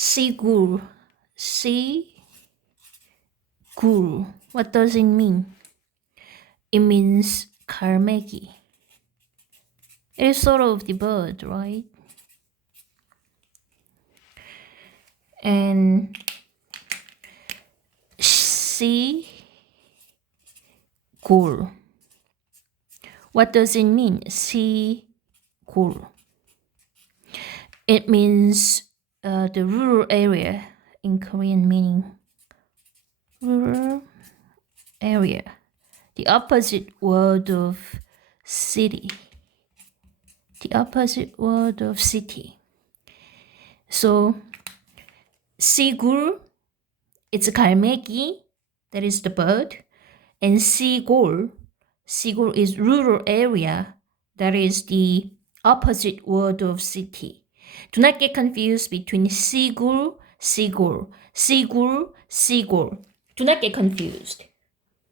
SeaGull. SeaGull. What does it mean? It means 갈매기. It is sort of the bird, right? And SeaGull. What does it mean? SeaGull. It means the rural area in Korean, meaning rural area. The opposite word of city. The opposite word of city. So SeaGull, it's a 갈매기, that is the bird. And SeaGull is rural area, that is the opposite word of city. Do not get confused between SeaGull. Do not get confused.